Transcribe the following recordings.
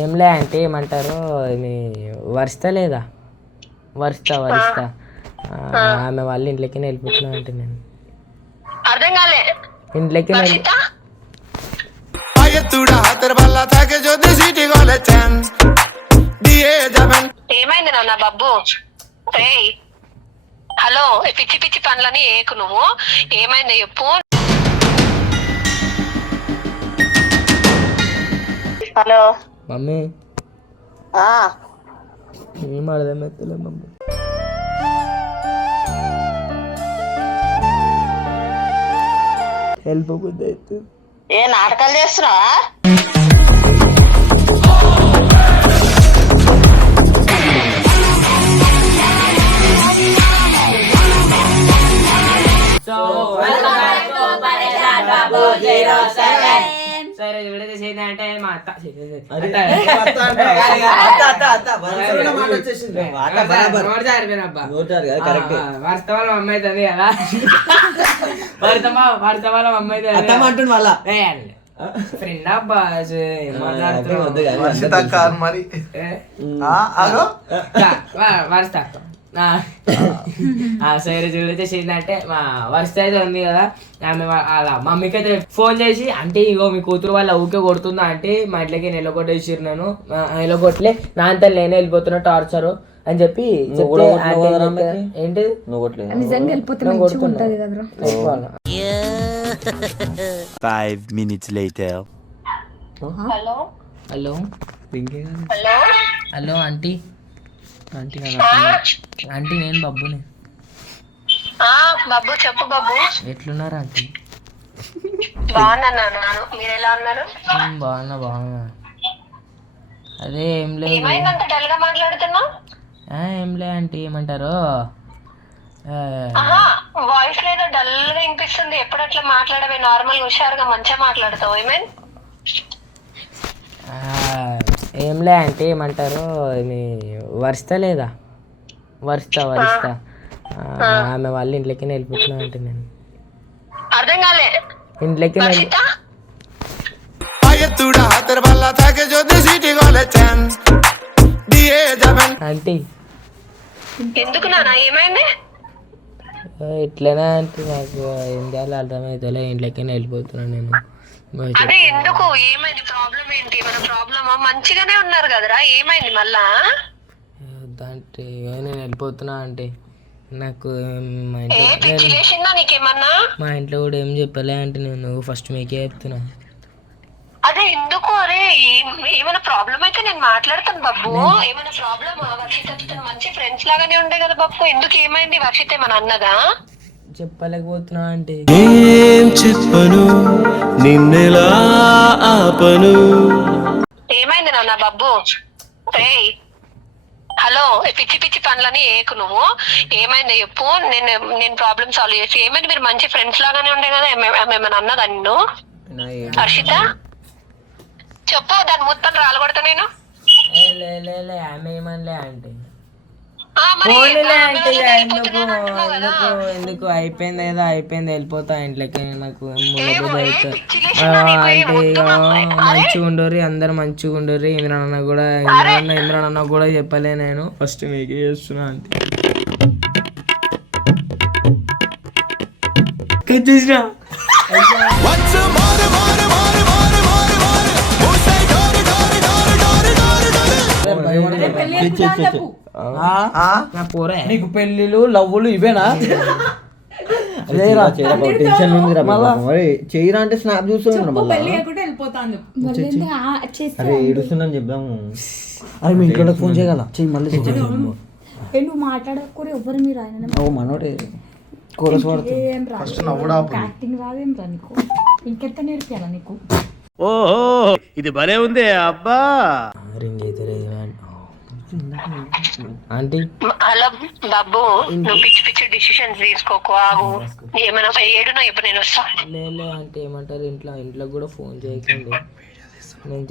ఏంలే అంటే ఏమంటారు మీ వరిస్తా లేదా? వరిస్తా వరిస్తా ఆమె వాళ్ళు ఇంట్లోకి వెళ్ళిపోతున్నా అంటే నేను. అర్థం కాలే. ఇంట్లోకి ఏమైంది నాన్న బాబు? హలో పిచ్చి పిచ్చి పనులని ఏకు నువ్వు. ఏమైంది చెప్పు. హలో. మమ్మీ ఏం అర్థమవుతలే మమ్మీ వెళ్ళిపోబుద్ది అయితే ఏ నాటకాలు చేస్తున్నావా? అంటే మా అత్త భర్త వాళ్ళ అమ్మాయి అవుతుంది కదా. భర్త భర్త వాళ్ళ అమ్మాయి అంటుంది మళ్ళా. ఫ్రెండ్ అబ్బా కాదు మరి. ఏ? ఆ, సరే చూడైతే చేసిందంటే మా వరుస అయితే ఉంది కదా. ఆమె అలా మమ్మీకి అయితే ఫోన్ చేసి అంటే ఇగో మీ కూతురు వాళ్ళ ఊకే కొడుతుందా అంటే మా ఇంట్లోకి నిలగొట్టేసిరు నేను నిలగొట్టలే నా అంతా నేనే వెళ్ళిపోతున్నా టార్చర్. అని చెప్పి? ఏంటి? నేను. Hello hello hello hello aunty. Aunty aunty నేను బబ్బుని. ఆ బాబు చెప్పు బాబు ఎట్లున్నారు ఆంటీ బాగున్నాను నాన్న. మీరు ఎలా ఉన్నారు? బాగున్నా బాగున్నా. అదే ఏం లేదు. ఆ, ఏం లే అంటే ఏమంటారు? వాయిస్ లేదో డల్గా వినిపిస్తుంది. ఎప్పుడు అట్లా మాట్లాడవే? నార్మల్ హుషారుగా మంచిగా మాట్లాడతావు. ఏమైంది ఏంలే అంటే ఏమంటారు మీ వరిస్తా లేదా? వరుస్త వరుస్త. ఆమె వాళ్ళు ఇంట్లోకి వెళ్ళిపోతున్నా అంటే నేను. అర్థం కాలే. ఇంట్లోకి ఆంటీ. ఎందుకు ఇట్లనే అంటే నాకు ఏం చేయాలో అర్థమవుతలే ఇంట్లోకి వెళ్ళిపోతున్నాను నేను. అదే ఎందుకు ఏమైంది? ప్రాబ్లం ఏంటి? మన ప్రాబ్లమా మంచిగానే ఉన్నారు కదరా. ఏమైంది మళ్ళా? అంటే నేను వెళ్ళిపోతున్నా అంటే నాకు మా ఇంట్లో లేచిందా నీకేమన్నా? మా ఇంట్లో కూడా ఏం చెప్పలే అంటే నేను ఫస్ట్ మీకే చెప్తున్నా. అదే ఎందుకు అరే ఏమైనా ప్రాబ్లం అయితే నేను మాట్లాడతాను బాబు. ఏమైనా ప్రాబ్లమ్ వర్షిత మంచి ఫ్రెండ్స్ లాగానే ఉండే కదా బాబు. ఎందుకు ఏమైంది? వర్షిత ఏమన్నా అన్నదా? చెప్పలేకపోతున్నా అంటే. ఏం చెప్పను? నిన్నెలా ఆపను? ఏమైంది నాన్న బాబు? ఏయ్ హలో పిచ్చి పిచ్చి పనులని ఏకు నువ్వు. ఏమైంది చెప్పు నేను నేను ప్రాబ్లమ్ సాల్వ్ చేసి ఏమైంది? మీరు మంచి ఫ్రెండ్స్ లాగానే ఉండే కదా ఏమైనా అన్నదా నిన్ను? హర్షిత? చెప్పు దాని మొత్తం రాలగొడతా నేను. లే లే లే ఆమె ఏమనలే అంటే. పోనీలే అంటే ఎందుకు. ఎందుకు ఎందుకు అయిపోయింది ఏదో అయిపోయింది వెళ్ళిపోతా ఇంట్లోకి నాకు అంటే మంచిగా ఉండరు అందరు మంచిగా ఉండరు ఇమ్రాన్ అన్న కూడా ఇమ్రాన్ అన్న కూడా చెప్పలే నేను. ఫస్ట్ మీకు చేస్తున్నా అంతే కట్ చేసిన? నా పోరే. నీకు పెళ్ళిలు లవ్వులు ఇవేనా? టెన్షన్ మరి చేయరా? అంటే స్నాప్ చూస్తున్నాడు మళ్ళీ? పెళ్ళి కాకుండా వెళ్ళిపోతాను వాళ్ళు ఎందుకు? ఆ- చేస్తే. అరే ఏడుస్తుందని చెప్దాము. అరే మీ ఇంట్లో ఫోన్ చేయగల? చెయ్యి మళ్ళీ ఏ నువ్వు మాట్లాడకూడదు ఎవ్వరు మీరు ఆయన ఓ మనోడే. కోరస్ వాడుతుంది. ఏం రా యాక్టింగ్ రాదేం రా నీకు? ఇంకెంత నేర్పియాలా నీకు? ఓహో ఇది భలే ఉంది అబ్బా. రింగ్ అయితే ఆంటీ? హలో బాబు నువ్వు పిచ్చి పిచ్చి డిసిషన్స్ తీసుకోకు ఆగు. ఏమైనా ఏడునో ఇప్పుడు నేను వస్తా. లే లే అంటే ఏమంటారు? ఇంట్లో ఇంట్లో కూడా ఫోన్ చేయకండి. నేను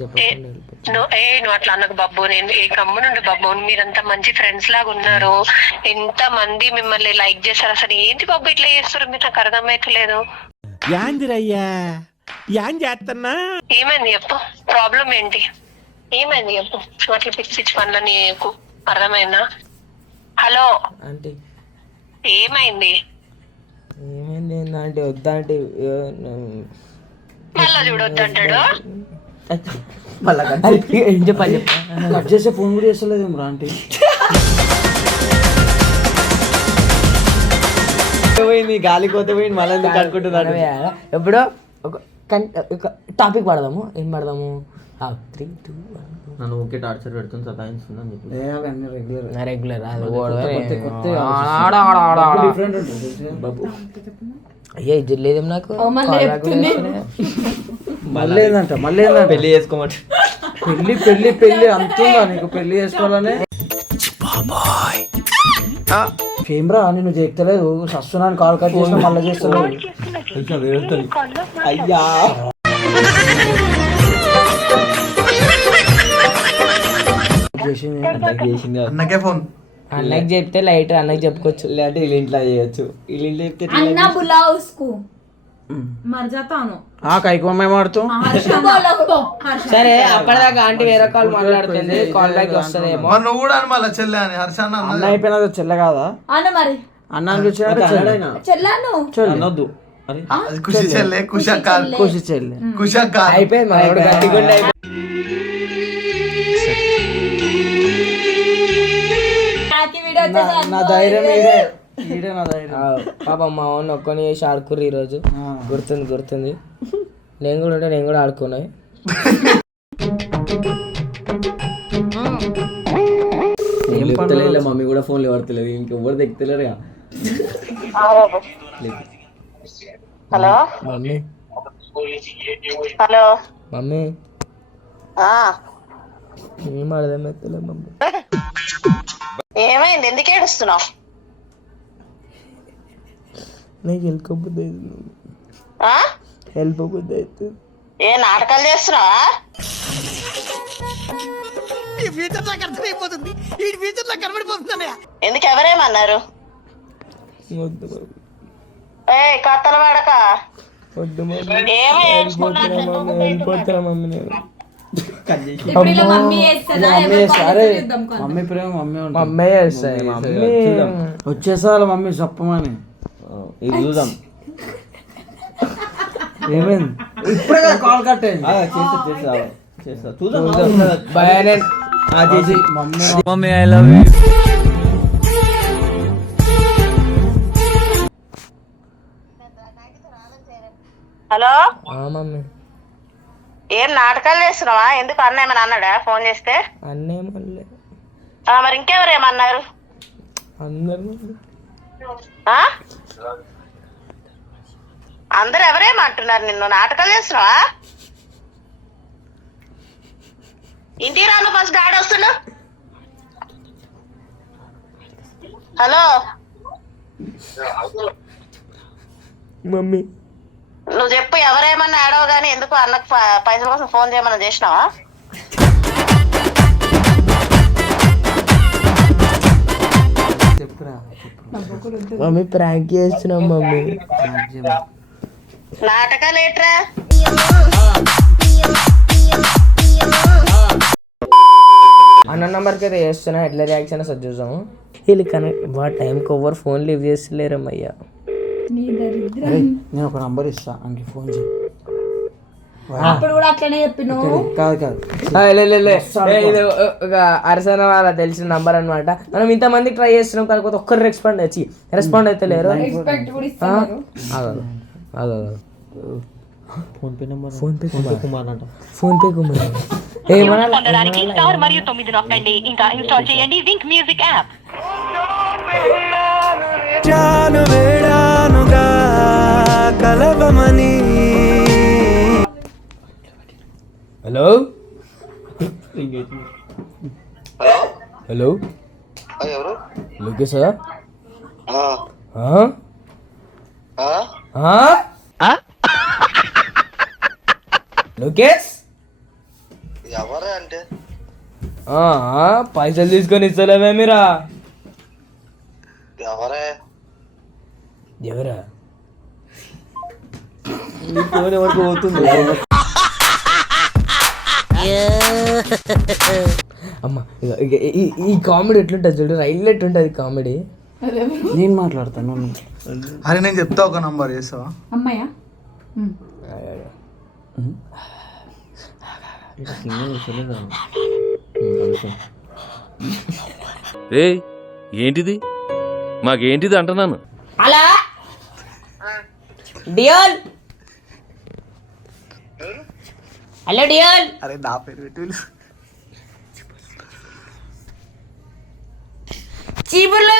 నువ్వు ఏ నువ్వు అట్లా అన్నకు బాబు. నేను ఏ కమ్మునుండు బాబు. మీరంతా మంచి ఫ్రెండ్స్ లాగా ఉన్నారు. ఎంత మంది మిమ్మల్ని లైక్ చేశారు అసలు? ఏంటి బాబు ఇట్లా చేస్తారు? మీరు నాకు అర్థమైతలేదు. యాందిరయ్యా. యాన్ చేస్తున్నా ఏమైంది చెప్పు? ప్రాబ్లం ఏంటి? ఏమైంది చెప్పు? అట్లా పిచ్చి పిచ్చి పనులని నీకు అర్థమైందా? హలో? అంటే ఏమైంది? ఏమైంది ఏందంటే వద్దా అంటే ఏ, న- మళ్ళా చూడొద్దు అంటాడు మళ్ళా అది ఏం చెప్పాలి చెప్పు? కట్ చేసే ఫోన్ కూడా చేస్తలేదు రా అంటే పోయింది గాలి కోత పోయింది మళ్ళీ కదా. ఎప్పుడో ఒక కన్- ఒక టాపిక్ పడదాము. ఏం పడదాము? త్రీ టూ నన్ను ఓకే టార్చర్ పెడుతుంది సతాయిస్తుందని చెప్పి. ఏ అవన్నీ రెగ్యులర్ రెగ్యులర్ అది కొత్త కొత్త ఆడ, ఆడ, ఆడ, ఆడ. డిఫరెంట్ ఉంటుంది బాబు. అయ్యా ఇది లేదేం నాకు? మళ్ళీ ఏందంట మళ్ళీ పెళ్ళి చేసుకోమంట. పెళ్ళి పెళ్ళి పెళ్ళి అంతుందా నీకు? పెళ్ళి చేసుకోవాలని? ఏం రా నేను చెప్తలేదు సస్తున్నాను కాల్ కట్ చేసిన మళ్ళీ చేస్తలేదు. అయ్యా. చేసింది. అన్నకే ఫోన్. అన్నకి చెప్తే లైట్ అన్నకి చెప్పుకోవచ్చు లేదంటే వీళ్ళ ఇంట్లో చేయొచ్చు. వీళ్ళ చెప్తే అన్న బులా ఉస్కు ఆ కైకో మేము ఆడుతూ సరే అప్పటిదాకా ఆంటీ వేరే కాల్ మాట్లాడుతుంది కాల్ బ్యాక్ వస్తుందేమో. నువ్వు కూడా అనుమాల చెల్లె అని హర్ష అన్న అన్న అయిపోయినా చెల్లె కాదా? అన్న మరి. అన్న చూసాడు చెల్లాను. చెల్లొద్దు ఖుషి చెల్లె. ఖుషి ఖుషి చెల్లె. ఖుషి అయిపోయింది నా ధైర్యం నా పాపం మా వాడిని ఒక్కని చేసి ఆడుకుర్రు ఈరోజు. గుర్తుంది గుర్తుంది. నేను కూడా ఉంటే నేను కూడా ఆడుకున్నాయి ఏం మమ్మీ కూడా ఫోన్లు ఎవరు ఇంకెవ్వరు దిగుతలేరు హలో. మమ్మీ. హలో. మమ్మీ. ఆ. ఏం మమ్మీ. ఏమైంది? ఎందుకు ఏడుస్తున్నావు? నీకు హెల్ప్ బుద్ధి అవుతుంది. ఆ? హెల్ప్ బుద్ధి అవుతుంది. ఏ నాటకాలు చేస్తున్నావా? ఎందుకు ఎవరేమన్నారు? వద్దు మమ్మీ ఏ కత్తల వాడక వద్దు మమ్మీ ఏమో ఏడ్చుకున్నాను మమ్మీ. వెళ్ళిపోతున్నా మమ్మీ నేను. మమ్మీ మమ్మీ మమ్మీ ప్రేమ మమ్మీ మమ్మీ చేస్తాయి మమ్మీ వచ్చేసారి మమ్మీ చెప్పమని ఇది చూద్దాం. ఏమైంది? ఇప్పుడే కాల్ కట్ చేస్తా చేస్తా చేస్తా. చూద్దాం చేసి. మమ్మీ. హలో? ఆ మమ్మీ. ఏం నాటకాలు చేస్తున్నావా? ఎందుకు అన్న ఏమన్నా అన్నాడా? ఫోన్ చేస్తే? మరి ఇంకెవరు ఏమన్నారు? అందరు. మమ్మీ. ఆ? అందరు ఎవరేమంటున్నారు నిన్ను? నాటకాలు చేస్తున్నావా? ఇంటికి రాను ఫస్ట్ డాడీ వస్తుండు హలో. మమ్మీ. నువ్వు చెప్పు ఎవరేమన్నా ఆడవు కానీ ఎందుకు అన్నకు పైసల కోసం ఫోన్ చేయమన్నా చేసినావా? మమ్మీ ప్రాంక్ చేస్తున్నాం మమ్మీ. నాటకాలు ఏట్రా? అన్న నంబర్కి అయితే చేస్తున్నా ఎట్లా రియాక్షన్ వస్తుంది చూసాము వీళ్ళు కనెక్ట్ వా టైంకి ఎవరు ఫోన్ లివ్ చేస్తలేరమ్మయ్యా. నేను ఒక నంబర్ ఇస్తా అంకి ఫోన్ చేయి. అప్పుడు కూడా అట్లనే చెప్పినావు. కాదు కాదు. ఇది ఒక అరసన వాళ్ళ తెలిసిన నంబర్ అన్నమాట. మనం ఇంతమంది ట్రై చేస్తున్నాం కాకపోతే ఒక్కరు రెస్పాండ్ వచ్చి రెస్పాండ్ అయితే లేరు. రెస్పెక్ట్ కూడా ఇస్తున్నారు. ఆగదు ఆగదు PhonePe number PhonePe Kumar. Kumar అంట. PhonePe Kumar. ఏమనాలి పొందడానికి స్టార్ మరియు తొమ్మిది నొక్కండి ఇంకా ఇన్స్టాల్ చేయండి వింక్ మ్యూజిక్ యాప్ చాను వేడానుగా కలవమని. హలో? హలో? ఎవరు? లోకేష్ లోకేష్? ఎవరే అంటే? పైసలు తీసుకొని ఇస్తలేమే మీరా ఎవరే ఎవరా ఫోన్ ఎవరికి పోతుంది. అమ్మ ఈ- కామెడీ ఎట్లుంటుంది చూడు రైలు ఎట్లుంటుంది కామెడీ? నేను మాట్లాడతాను అరే నేను చెప్తా ఒక నంబర్ అమ్మాయా. రే ఏంటిది? మాకేంటిది అంటున్నాను? అలా డియోల్? హలో డియోల్ అరే నా పేరు పెట్టి. చీపుర్లు.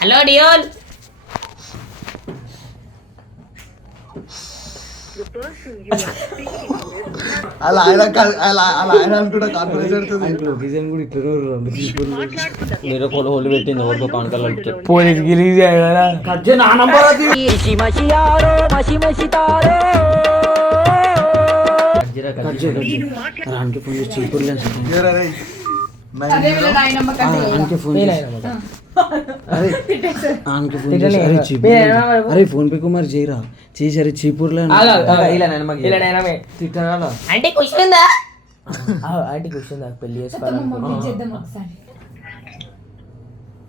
హలో డియోల్ అలా ఆయన అలా అలా ఆయన అనుకుంటా కాన్ఫిడెన్స్ పెడుతుంది. లొకేషన్ కూడా ఇట్లా మీరు కూడా హోల్డ్ పెట్టింది ఎవరికో పానకాలు కలుపుతారు పోలీస్ గిలీజ్ నా నంబర్ అది. ఏరా ఆయనకి ఫోన్ చేసి. అరే ఆయనకి ఫోన్ చేసి. అరే. చీపురు? అరే పే కుమార్ చేయరా? చేసి అరే చీపుర్లే అంటే కూర్చుందా? అంటే కూర్చుందా? పెళ్ళి ఒకసారి.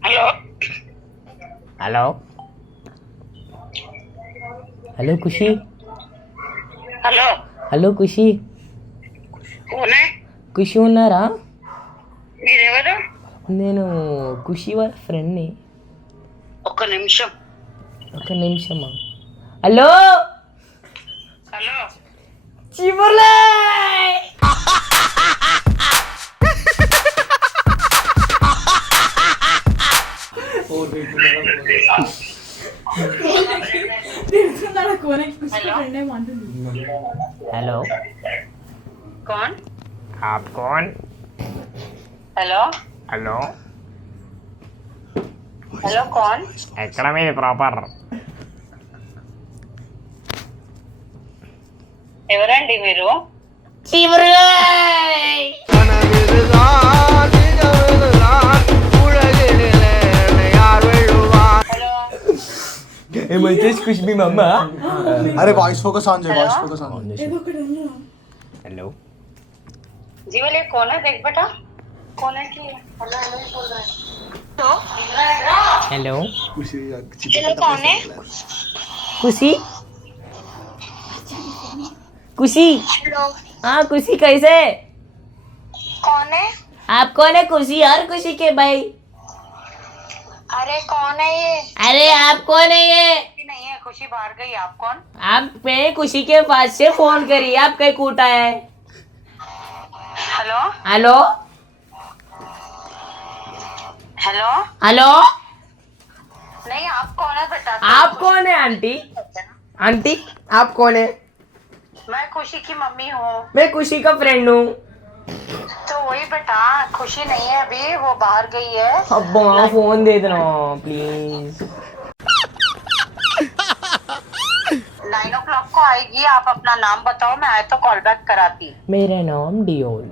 Hello. Hello. Khushi. Hello. Hello Khushi. ఓనే Khushi ఉన్నారా? నేను ఖుషి వాళ్ళ ఫ్రెండ్ని ఒక్క నిమిషం ఒక నిమిషమా హలో హలో చివర్లే తిడుతున్నాడు కోనకి ఖుషి ఫ్రెండ్ ఏమో అంటుంది హలో कौन आप कौन हेलो హలో हेलो कौन ఎక్కడ మీది ప్రాపర్ ఎవరండి మీరు హలో ఏమైతే ఖుషి మీ మమ్మ అరే వాయిస్ ఫోకస్ ఆన్ చేయి voice focus on hello jewel ये कौन है देख बेटा कौन है कि हेलो खुशी खुशी हाँ खुशी कैसे कौन है? आप कौन है खुशी और खुशी के भाई। अरे कौन है ये? अरे आप कौन है ये? नहीं है खुशी बाहर गई आप कौन? आप मैं खुशी के पास से फ़ोन करी आप कहीं कूटा है। हेलो हेलो हेलो हेलो नहीं आप कौन है बेटा आप कौन है आंटी? आंटी आप कौन है? मैं खुशी की मम्मी हूँ। मैं खुशी का फ्रेंड हूँ। तो वही बेटा खुशी नहीं है अभी वो बाहर गई है। अब्बा फ़ोन दे देना प्लीज़ नाइन ओ क्लॉक को आएगी आप अपना नाम बताओ मैं आए तो कॉल बैक कराती। मेरा नाम डियोल।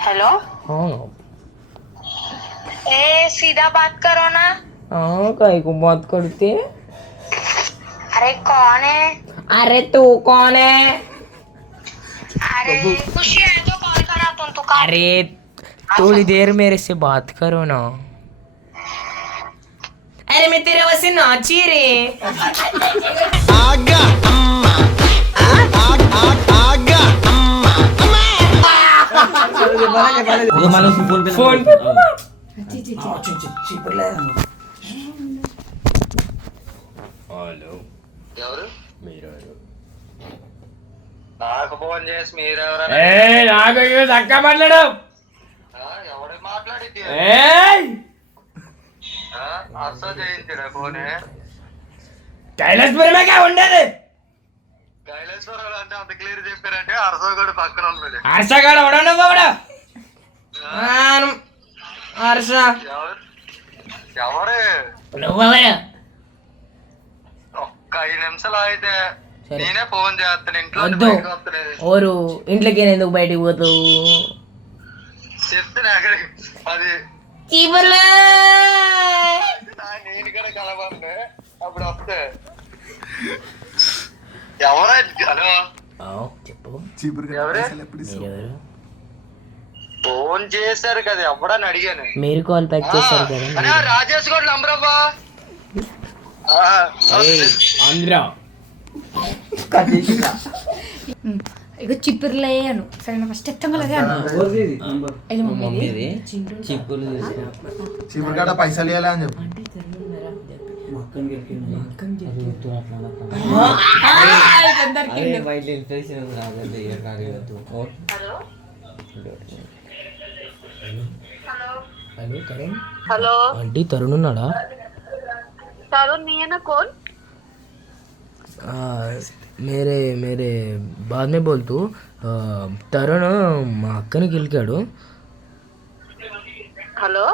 हेलो हाँ ए सीधा बात करो ना। हाँ कहीं को बात करती है? अरे कौन है? अरे तू कौन है? अरे खुशी है जो कॉल करा तुम तो का अरे थोड़ी देर मेरे से बात करो ना। अरे मैं तेरे वैसे नाची रे आगा फ़ोन చీపుర్లే నాకు ఫోన్ చేసి మీరెవరు ए నాకు చక్క మాట్లాడు ఎవడు మాట్లాడిద్ది ఏయ్ అర్స చేయించిన ఫోనే కైలాసపురమే కా ఉండేది కైలేశ్వరరావు అంటే అంత క్లియర్ చెప్పారంటే అరసో కూడా పక్కన ఉన్నాడు హర్షగాడు ఎవడన్నా బాబుడు హర్ష ఎవరు? ఎవరు? నువ్వెవడు ఒక్క ఐదు నిమిషాలు అయితే. నేనే ఫోన్ చేస్తాను ఇంట్లో వద్దు. ఓరు ఇంట్లోకి ఎందుకు బయటికి పోతావు చెప్తే ఎక్కడికి అది నేను కూడా కలవండి అప్పుడు వస్తే. ఎవరా హలో. చెప్పు. ఎవరే? మీరెవరు ఫోన్ చేశారు కదా ఎవడని అడిగాను. మీరు కాల్ బ్యాక్ చేశారు కదా అరే రాజేష్ కూడా నంబర్ అవ్వా ఆంధ్ర. ఇక చిప్పురులే అను సరే ఫస్ట్ చిక్కులు చీపురు గడ్డ పైసలు ఇవ్వాలి అని చెప్పు. Hello. Tarun hello aunty Tarun ఉన్నాడా? తరుణ్ నేనా కోన్? మేరే మేరే బాధనే బోల్తూ. తరుణ్ మా అక్కని గెలికాడు. హలో.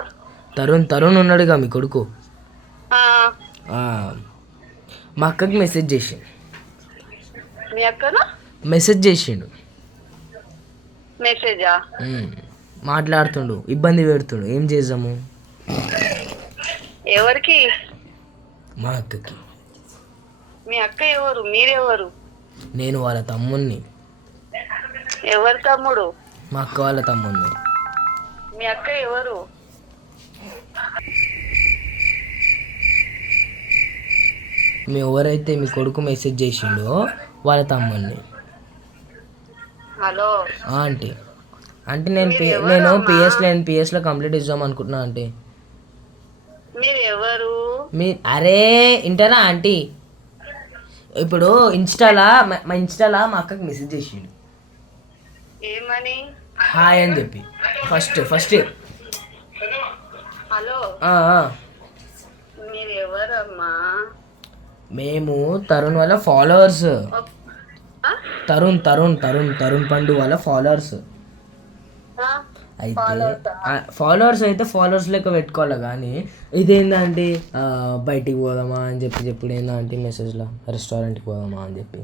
తరుణ్ తరుణ్ ఉన్నాడుగా మీ కొడుకు. మా అక్కకి మెసేజ్ చేసిండు. మెసేజ్ చేసిండు. మెసేజా? మాట్లాడుతుండు ఇబ్బంది పెడుతుండు ఏం చేద్దాము? ఎవరికి? మా అక్కకి. మీ అక్క ఎవరు? మీరెవరు? నేను వాళ్ళ తమ్ముణ్ణి. ఎవరు తమ్ముడు? మా అక్క వాళ్ళ తమ్ముణ్ణి. మీ అక్క ఎవరు? మీ ఎవరైతే మీ కొడుకు మెసేజ్ చేసిండో వాళ్ళ తమ్ముణ్ణి. హలో? ఆంటీ. అంటే నేను నేను పిఎస్లో నేను పిఎస్లో కంప్లీట్ ఇద్దాం అనుకుంటున్నా ఆంటీ. మీరు ఎవరు మీ అరే ఇంటరా ఆంటీ? ఇప్పుడు ఇన్స్టాలా మా- ఇన్స్టాలా మా అక్కకి మెసేజ్ చేసిండు. ఏమని? హాయ్ అని చెప్పి. First first hello. మీరు ఎవరమ్మా మేము తరుణ్ వాళ్ళ ఫాలోవర్స్? తరుణ్ తరుణ్ తరుణ్ తరుణ్ పండు వాళ్ళ ఫాలోవర్స్? అయితే ఫాలోవర్స్ అయితే ఫాలోవర్స్ లెక్క పెట్టుకోవాలి కానీ ఇదేందంటే ఆ, బయటికి పోదామా అని చెప్పి చెప్పుడు ఏందంటే మెసేజ్లో రెస్టారెంట్కి పోదామా అని చెప్పి.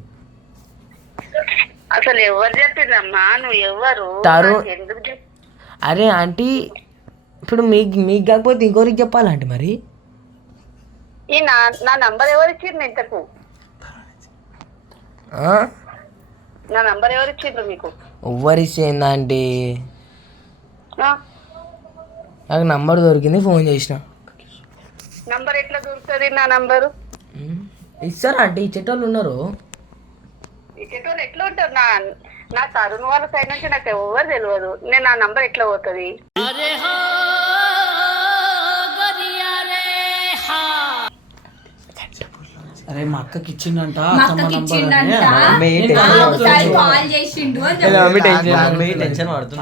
అసలు ఎవరు చెప్పిందమ్మా నువ్వు ఎవరు? అరే ఆంటీ ఇప్పుడు మీకు మీకు కాకపోతే ఇంకోరికి చెప్పాలంటే మరి? ఈ నా నా నంబర్ ఎవరు ఇచ్చిండ్రు ఇంతకు? నా నంబర్ ఎవరు ఇచ్చిండ్రు మీకు? ఆ? నాకు నంబర్ దొరికింది ఫోన్ చేసిన. నంబర్ ఎట్లా దొరుకుతుంది నా నంబరు? ఇస్తారా ఆంటీ ఇచ్చేటోళ్ళు ఉన్నారు. ఇచ్చేటోళ్ళు ఎట్లా ఉంటారు? నా నా తరుణ్ వాళ్ళ సైడ్ నుంచి నాకు ఎవరు తెలియదు నేను నా నంబర్ ఎట్లా పోతుంది? అరే మా అక్కకి ఇచ్చిండంట. టెన్షన్ పడుతుంది.